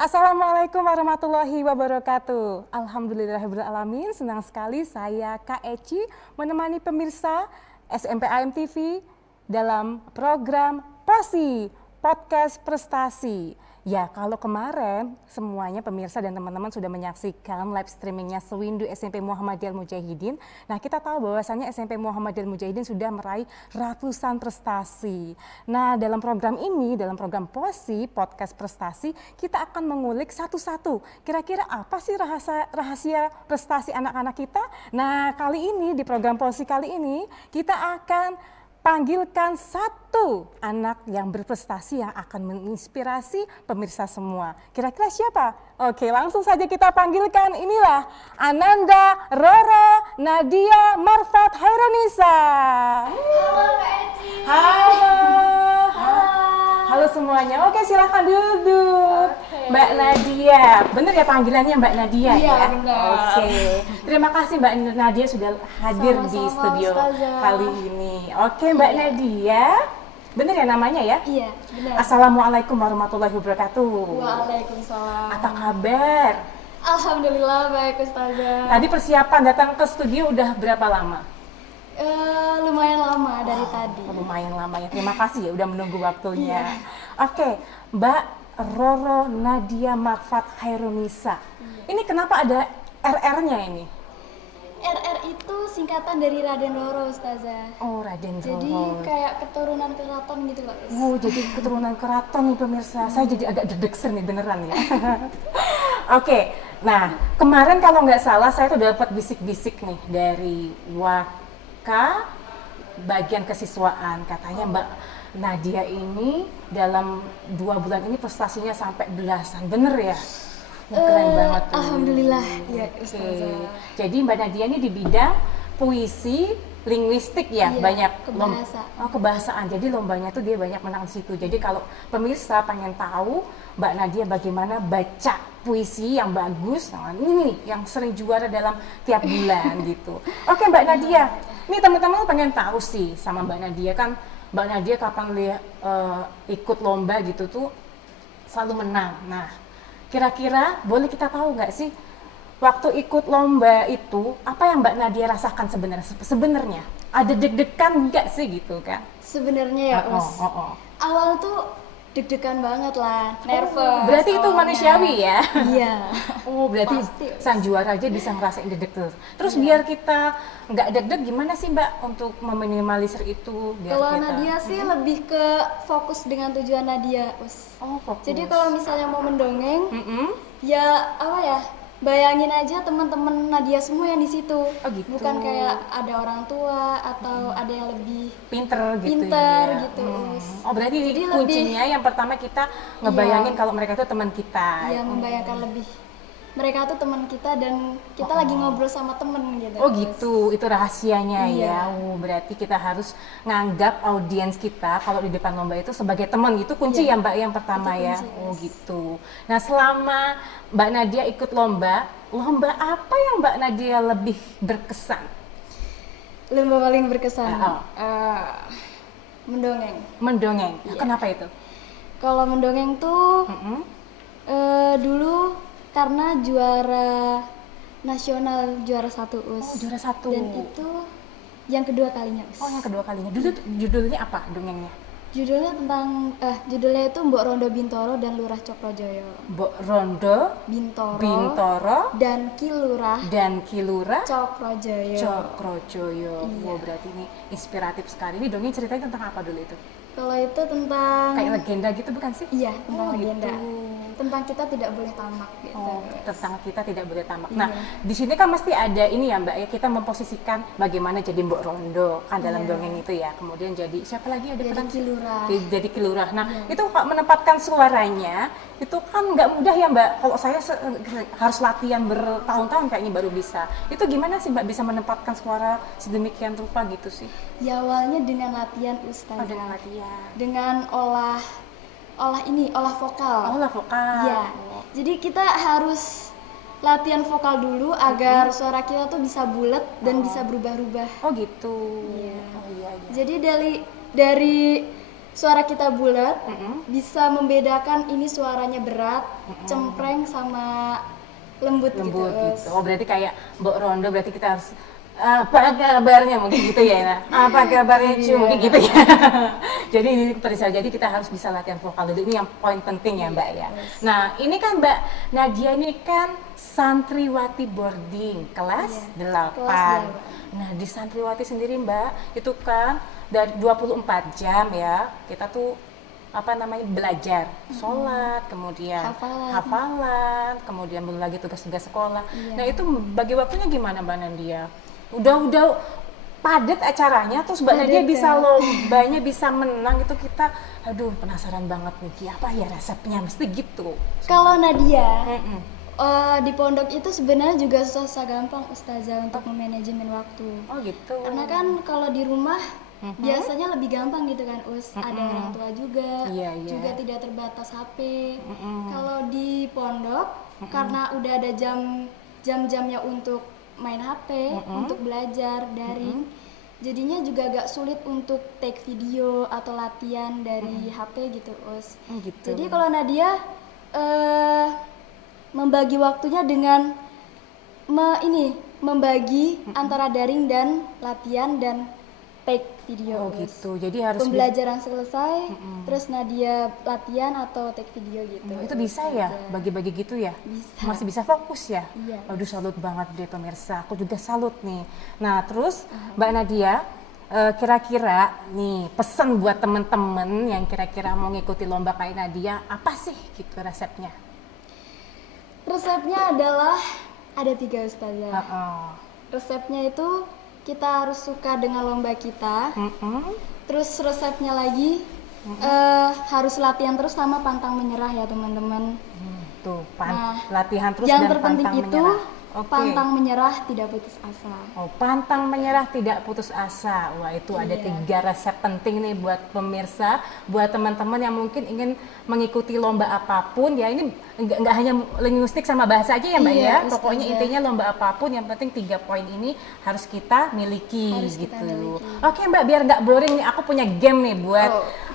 Assalamualaikum warahmatullahi wabarakatuh. Alhamdulillahirrahmanirrahim. Senang sekali saya Kak Eci menemani pemirsa SMP AMTV dalam program POSI, Podcast Prestasi. Ya, kalau kemarin semuanya pemirsa dan teman-teman sudah menyaksikan live streamingnya Sewindu SMP Muhammadiyah Mujahidin. Nah, kita tahu bahwasannya SMP Muhammadiyah Mujahidin sudah meraih ratusan prestasi. Nah, dalam program ini, dalam program POSI, Podcast Prestasi, kita akan mengulik satu-satu. Kira-kira apa sih rahasia prestasi anak-anak kita? Nah, kali ini di program POSI kali ini, kita akan panggilkan satu anak yang berprestasi yang akan menginspirasi pemirsa semua. Kira-kira siapa? Oke, langsung saja kita panggilkan. Inilah Ananda Roro Nadia Marfat Hairunisa. Halo Kak Eci. Halo. Halo semuanya. Oke, silahkan duduk. Mbak Nadia, bener ya panggilannya Mbak Nadia Iya, ya? benar. Oke, terima kasih Mbak Nadia sudah hadir di Sama-sama, studio Ustazah. kali ini. Oke Mbak Nadia, bener ya namanya ya? Iya, benar. Assalamualaikum warahmatullahi wabarakatuh. Waalaikumsalam. Apa kabar? Alhamdulillah baik Ustazah. Tadi persiapan datang ke studio udah berapa lama? Lumayan lama dari tadi. Lumayan lama ya, terima kasih ya udah menunggu waktunya. Iya. Oke, Mbak Roro Nadia Marfat Hairunisa. Ini kenapa ada RR-nya ini? RR itu singkatan dari Raden Roro Ustazah. Oh, Raden Jadi Roro. kayak keturunan keraton gitu loh. Oh, jadi keturunan keraton nih pemirsa. Saya jadi agak deg-degan nih beneran ya. Oke, nah kemarin kalau nggak salah saya tuh dapat bisik-bisik nih dari Waka bagian kesiswaan. Katanya Mbak Nadia ini dalam 2 bulan ini prestasinya sampai belasan. Bener ya? Keren banget tuh. Alhamdulillah, ya Oke. Ustazah. Jadi Mbak Nadia ini di bidang puisi, linguistik ya, Iya, banyak kebahasaan. kebahasaan. Jadi lombanya tuh dia banyak menang di situ. Jadi kalau pemirsa pengen tahu Mbak Nadia bagaimana baca puisi yang bagus, nah ini nih yang sering juara dalam tiap bulan gitu. Oke Mbak Nadia, ini teman-teman pengen tahu sih sama Mbak Nadia kan. Mbak Nadia kapan ikut lomba gitu tuh selalu menang. Nah, kira-kira boleh kita tahu nggak sih waktu ikut lomba itu apa yang Mbak Nadia rasakan sebenarnya? Sebenarnya ada deg-degan nggak sih gitu kan? Sebenarnya ya Us, awal tuh deg-degan banget lah, nervous. Berarti itu awalnya. manusiawi ya? Iya. Oh, berarti Pasti. sang juara aja bisa ngerasain deg-deg tuh. Terus biar kita nggak deg-deg gimana sih Mbak untuk meminimalisir itu? Biar Kalau kita... Nadia sih lebih ke fokus dengan tujuan Nadia, Us. Oh, fokus. Jadi kalau misalnya mau mendongeng, Mm-mm. ya apa ya? Bayangin aja teman-teman Nadia semua yang di situ. Oh, gitu. Bukan kayak ada orang tua atau ada yang lebih Pinter gitu Pinter ya. gitu, Us. Oh, berarti Jadi kuncinya yang pertama kita ngebayangin kalau mereka itu teman kita. yang membayangkan lebih. Mereka tuh teman kita dan kita lagi ngobrol sama temen gitu. Oh Us. gitu, itu rahasianya ya. Iya. Oh, berarti kita harus nganggap audiens kita kalau di depan lomba itu sebagai teman gitu. Kunci Iya. ya Mbak yang pertama Itu ya. kunci, Oh yes. gitu. Nah selama Mbak Nadia ikut lomba apa yang Mbak Nadia lebih berkesan? Lomba paling berkesan. Mendongeng. Mendongeng. Iya. Kenapa itu? Kalau mendongeng tuh Mm-mm. dulu karena juara nasional juara 1 Us. Oh, juara 1. Dan itu yang kedua kalinya Us. Oh yang kedua kalinya. Dulu judulnya apa dongengnya? Judulnya tentang judulnya itu Mbok Rondo Bintoro dan Lurah Cokrojoyo. Mbok Rondo, Bintoro, dan Ki Lurah dan Kilura Cokrojoyo. Cokrojoyo. Iya. Wow, berarti ini inspiratif sekali. Ini dongeng ceritanya tentang apa dulu itu? Kalau itu tentang Kayak legenda gitu bukan sih? iya, tentang Oh, legenda. gitu. Tentang kita tidak boleh tamak gitu. Oh, tentang kita tidak boleh tamak. Nah, Iya. di sini kan mesti ada ini ya Mbak ya, kita memposisikan bagaimana jadi Mbok Rondo kan dalam Iya. dongeng itu ya. Kemudian jadi siapa lagi ada Jadi peran? Ki Lurah. Jadi Kilurah. Nah, itu Kak, menempatkan suaranya itu kan nggak mudah ya Mbak. Kalau saya harus latihan bertahun-tahun kayaknya baru bisa. Itu gimana sih Mbak bisa menempatkan suara sedemikian rupa gitu sih? Ya awalnya dengan latihan Oh, Ustazah. dengan latihan. Dengan olah vokal. Oh, lah vokal. Iya. Jadi kita harus latihan vokal dulu agar suara kita tuh bisa bulat dan bisa berubah-ubah. Oh, gitu. Iya. Oh, iya, iya. Jadi dari suara kita bulat, bisa membedakan ini suaranya berat, cempreng sama lembut gitu. gitu. Oh berarti kayak Mbok Rondo, berarti kita harus apa kabarnya mungkin gitu ya. Nah, apa kabarnya Cu mungkin gitu ya. Jadi ini Perisa, jadi kita harus bisa latihan vokal dulu, ini yang poin penting ya Mbak ya. Nah ini kan Mbak Nadia ini kan santriwati boarding kelas 8. Nah di santriwati sendiri Mbak itu kan dari 24 jam ya kita tuh apa namanya belajar sholat, kemudian hafalan, kemudian belum lagi tugas-tugas sekolah. Nah itu bagi waktunya gimana Mbak Nadia? Udah padat acaranya, terus Mbak Nadia bisa lombanya, bisa menang, itu kita aduh penasaran banget nih apa ya resepnya, mesti gitu. Kalau Nadia di pondok itu sebenarnya juga susah gampang Ustazah untuk memanajemen waktu. Oh gitu. Karena kan kalau di rumah biasanya lebih gampang gitu kan ada orang tua juga, juga tidak terbatas HP. Kalau di pondok karena udah ada jam-jamnya untuk main HP, untuk belajar daring, jadinya juga agak sulit untuk take video atau latihan dari HP gitu Us. Gitu. Jadi kalau Nadia membagi waktunya dengan membagi antara daring dan latihan dan take video. Oh gitu, jadi harus pembelajaran selesai, terus Nadia latihan atau take video gitu. Itu bisa ya, bagi-bagi gitu ya? Bisa. Masih bisa fokus ya? Iya. Aduh salut banget deh pemirsa, aku juga salut nih. Nah terus Mbak Nadia, kira-kira nih pesan buat temen-temen yang kira-kira mau ngikuti lomba kayak Nadia, apa sih gitu resepnya? Resepnya adalah ada 3 Ustazah. Resepnya itu kita harus suka dengan lomba kita. Terus resepnya lagi harus latihan terus sama pantang menyerah ya teman-teman. Tuh, latihan terus yang dan terpenting pantang itu menyerah. pantang menyerah tidak putus asa. Oh, pantang menyerah tidak putus asa. Wah, itu ada 3 resep penting nih buat pemirsa, buat teman-teman yang mungkin ingin mengikuti lomba apapun ya. Ini enggak hanya linguistik sama bahasa aja ya Mbak ya. Pokoknya intinya lomba apapun yang penting 3 poin ini harus kita miliki gitu. Oke Mbak, biar nggak boring nih, aku punya game nih buat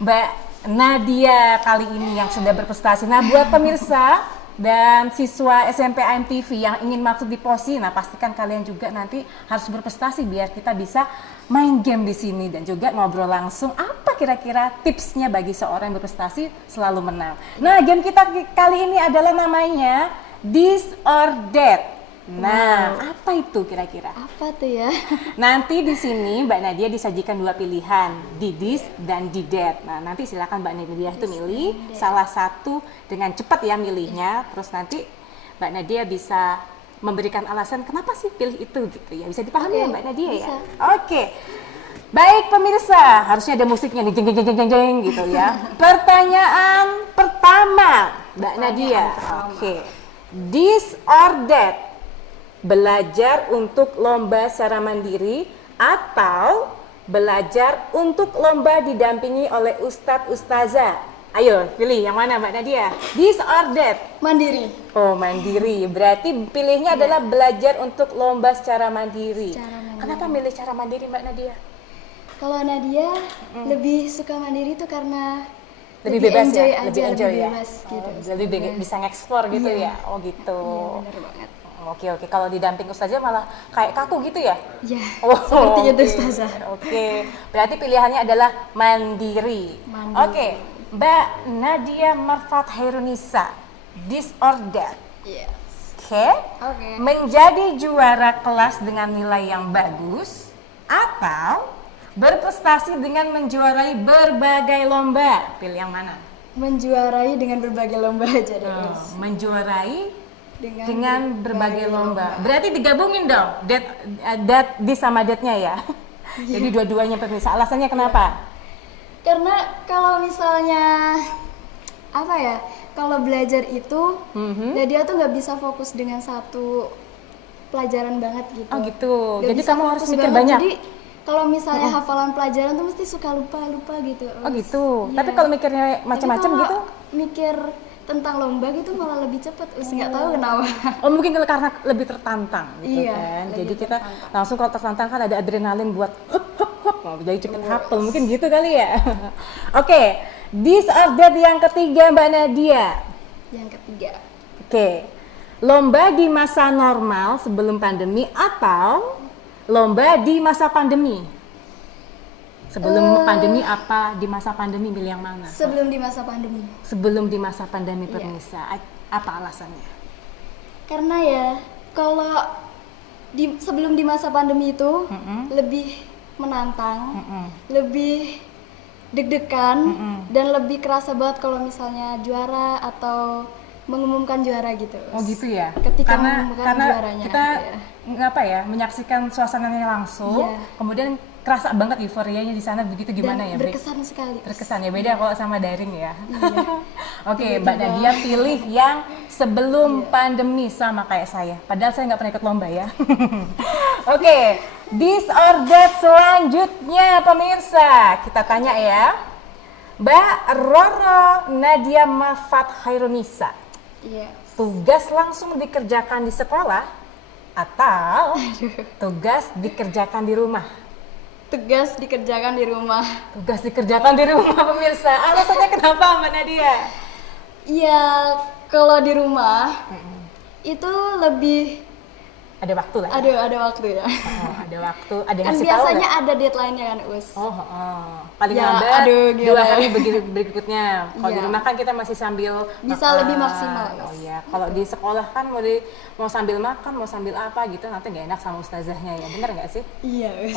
Mbak Nadia kali ini yang sudah berprestasi. Nah, buat pemirsa dan siswa SMP AMTV yang ingin masuk di POSI, nah pastikan kalian juga nanti harus berprestasi biar kita bisa main game di sini dan juga ngobrol langsung apa kira-kira tipsnya bagi seorang yang berprestasi selalu menang. Nah, game kita kali ini adalah namanya This or That. Nah, apa itu kira-kira? Apa tuh ya? Nanti di sini Mbak Nadia disajikan 2 pilihan, di this dan di that. Nah, nanti silakan Mbak Nadia itu milih salah satu dengan cepat ya milihnya. Terus nanti Mbak Nadia bisa memberikan alasan kenapa sih pilih itu gitu ya. Bisa dipahami ya Mbak Nadia ya? Oke. Baik pemirsa, harusnya ada musiknya nih, jeng jeng jeng jeng jeng gitu ya. Pertanyaan pertama, Mbak Nadia. Oke. This or that? Belajar untuk lomba secara mandiri atau belajar untuk lomba didampingi oleh Ustadz Ustazah? Ayo pilih yang mana Mbak Nadia? This or that? Mandiri. Oh mandiri, berarti pilihnya adalah belajar untuk lomba secara mandiri. Kenapa milih cara mandiri Mbak Nadia? Kalau Nadia lebih suka mandiri itu karena lebih bebas enjoy ya? aja, Lebih enjoy ya? bebas, gitu. Lebih bisa nge-explore gitu ya? Oh gitu. Iya bener banget. Oke, kalau didamping Ustazah malah kayak kaku gitu ya? Iya, seperti itu Ustazah. Oke, berarti pilihannya adalah mandiri. Oke, Mbak Nadia Marfat Hairunisa, this or that? Yes. Oke. Menjadi juara kelas dengan nilai yang bagus atau berprestasi dengan menjuarai berbagai lomba? Pilih yang mana? Menjuarai dengan berbagai lomba aja deh. Menjuarai dengan berbagai lomba. Berarti digabungin dong, that this sama that-nya ya. Jadi dua-duanya pemirsa. Alasannya kenapa? Karena kalau misalnya apa ya, kalau belajar itu, dia tuh nggak bisa fokus dengan satu pelajaran banget gitu. Oh gitu. Gak jadi bisa kamu harus mikir banget. banyak. Jadi kalau misalnya hafalan pelajaran tuh mesti suka lupa gitu. Oh gitu. Iya. Tapi kalau mikirnya macam-macam gitu? Mikir tentang lomba gitu malah lebih cepet, nggak tahu kenapa. Oh mungkin karena lebih tertantang gitu iya, kan. Jadi kita langsung kalau tertantang kan ada adrenalin buat jadi cepet hafal, mungkin gitu kali ya. Oke, this or that yang ketiga Mbak Nadia. Yang ketiga. Oke, lomba di masa normal sebelum pandemi atau lomba di masa pandemi? Sebelum pandemi apa di masa pandemi, pilih yang mana? Sebelum di masa pandemi. Sebelum di masa pandemi pemirsa, apa alasannya? Karena ya kalau sebelum di masa pandemi itu lebih menantang, lebih deg-degan dan lebih kerasa banget kalau misalnya juara atau mengumumkan juara gitu. Oh gitu ya. Ketika karena juaranya, kita ngapa ya, menyaksikan suasananya langsung, kemudian kerasa banget euforianya di sana begitu gimana dan ya? Berkesan sekali. Berkesan ya, beda kalau sama daring ya. Oke, Mbak Nadia pilih yang sebelum pandemi sama kayak saya. Padahal saya nggak pernah ikut lomba ya. Oke, this or that selanjutnya pemirsa, kita tanya ya. Mbak Roro Nadia Marfat Khairunisa. Tugas langsung dikerjakan di sekolah atau tugas dikerjakan di rumah? Tugas dikerjakan di rumah. Tugas dikerjakan di rumah pemirsa. Alasannya kenapa Mbak Nadia? Iya, kalau di rumah itu lebih ada waktu lah. Ada waktu ya. Ada waktu, ada kan biasanya ada deadline-nya kan, Us. Paling ya, lambat 2 hari berikutnya. Kalau di rumah kan kita masih sambil bisa makan. lebih maksimal. Oh iya, kalau di sekolah kan mau sambil makan, mau sambil apa gitu, nanti nggak enak sama ustazahnya ya, bener nggak sih? Iya.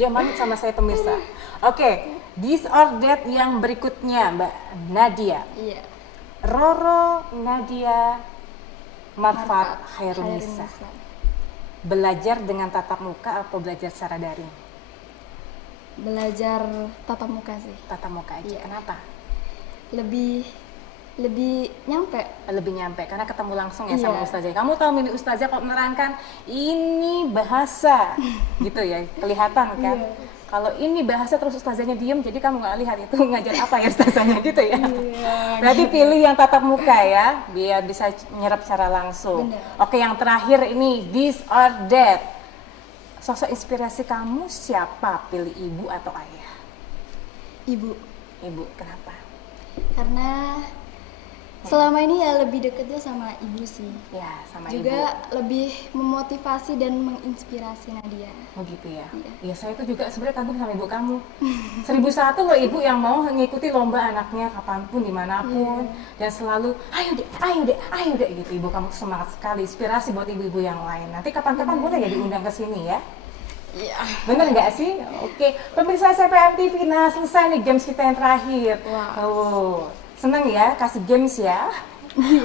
Dia manis sama saya pemirsa. Oke, this or that yang berikutnya Mbak Nadia. Iya. Roro Nadia Marfat Khairunisa. Belajar dengan tatap muka atau belajar secara daring? Belajar tatap muka sih. Tatap muka aja. Kenapa? Lebih nyampe karena ketemu langsung ya sama ustazah. Kamu tahu mini ustazah kalau menerangkan ini bahasa gitu ya, kelihatan kan. Kalau ini bahasa terus ustazahnya diem, jadi kamu nggak lihat itu ngajar apa ya ustazahnya gitu ya. Berarti pilih yang tatap muka ya, biar bisa nyerap secara langsung. Oke, yang terakhir ini this or that. Sosok inspirasi kamu siapa? Pilih ibu atau ayah? Ibu. Ibu, kenapa? Karena selama ini ya lebih dekatnya sama ibu sih. Ya, sama juga ibu. Lebih memotivasi dan menginspirasi Nadia. Oh gitu ya? Iya, saya itu juga sebenarnya kagum sama ibu kamu. 1001 loh ibu yang mau mengikuti lomba anaknya kapanpun, dimanapun. Dan selalu, ayo deh gitu. Ibu kamu semangat sekali, inspirasi buat ibu-ibu yang lain. Nanti kapan-kapan boleh ya diundang ke sini ya? Iya. Bener nggak sih? Oke, pemirsa SMPAIM TV, nah selesai nih games kita yang terakhir. Seneng ya kasih games ya.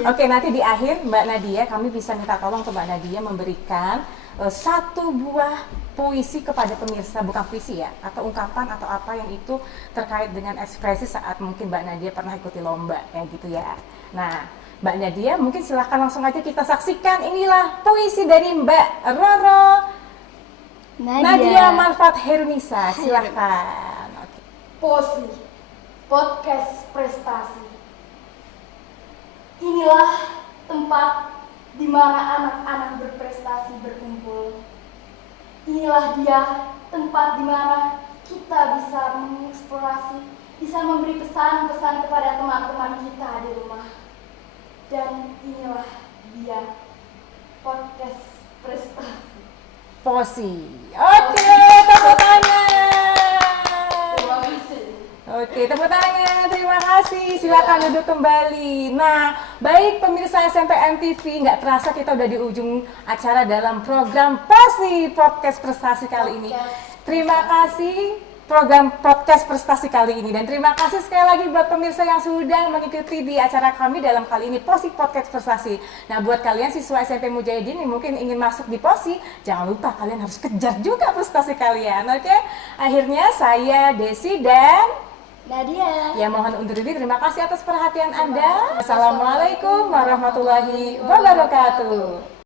Oke, nanti di akhir Mbak Nadia, kami bisa minta tolong ke Mbak Nadia memberikan satu buah puisi kepada pemirsa, bukan puisi ya, atau ungkapan atau apa yang itu terkait dengan ekspresi saat mungkin Mbak Nadia pernah ikuti lomba ya gitu ya. Nah, Mbak Nadia mungkin silahkan langsung aja kita saksikan, inilah puisi dari Mbak Roro Nadia Marfat Khairunisa, silahkan. Posi, podcast prestasi. Inilah tempat di mana anak-anak berprestasi berkumpul. Inilah dia tempat di mana kita bisa mengeksplorasi, bisa memberi pesan-pesan kepada teman-teman kita di rumah. Dan inilah dia podcast prestasi. Posi. Oke, tepuk tangan. Terima kasih. Oke, tepuk tangan. Terima kasih. Silakan duduk kembali. Nah, baik pemirsa SMPAIM TV, nggak terasa kita udah di ujung acara dalam program Posi Podcast Prestasi kali ini. Terima kasih program podcast prestasi kali ini, dan terima kasih sekali lagi buat pemirsa yang sudah mengikuti di acara kami dalam kali ini Posi Podcast Prestasi. Nah, buat kalian siswa SMP Mujahidin yang mungkin ingin masuk di Posi, jangan lupa kalian harus kejar juga prestasi kalian. Oke, akhirnya saya Desi dan Nadia. Ya, mohon undur diri. Terima kasih atas perhatian Anda. Assalamualaikum warahmatullahi wabarakatuh.